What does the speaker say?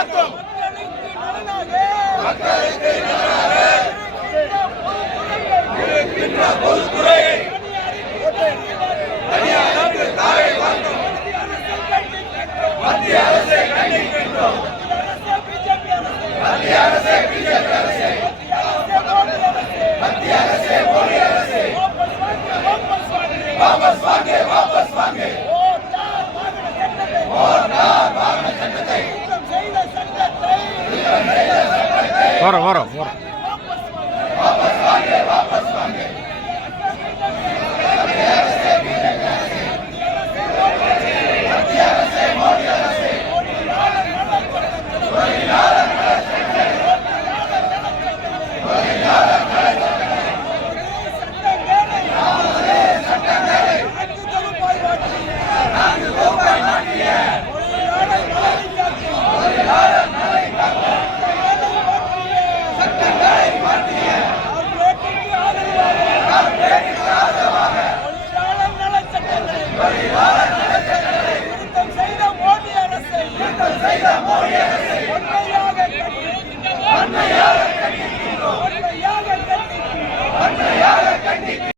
காக்கும் மக்களுக்கு நலனாக இருக்கின்ற பொதுத்துறையை தனியாருக்கு தாழை வாங்கும் மத்திய அரசை கண்டிக்கின்றோம். மத்திய அரசே பிஜேபி அரசே, மத்திய அரசே மோடி அரசே, வாபஸ் வாங்கே வாபஸ் வாங்கே. வரோம் வரோம் வரோம். வாபஸ் வாங்கே வாபஸ் வாங்கே. மத்திய அரசே மோடி அரசே, மோடி அரசே